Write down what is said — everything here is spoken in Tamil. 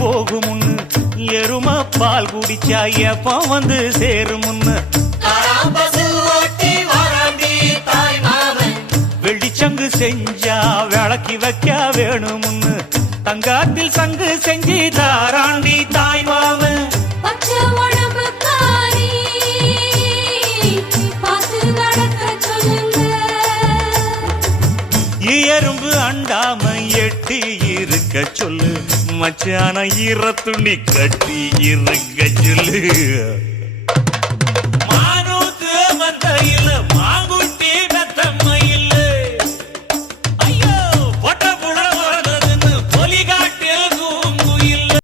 போகும் முன்னு எரும பால் குடிச்சா எப்ப வந்து சேரும் முன்னு வெள்ளிச்சங்கு செஞ்சா விளக்கி வைக்க வேணும் முன்னு தங்காத்தில் சங்கு செஞ்சு தாராண்டி தாய் மாமன் எறும்பு அண்டாம எட்டி இருக்க சொல்லு மச்சான ஈர துணி கட்டி இருக்க சொல்லு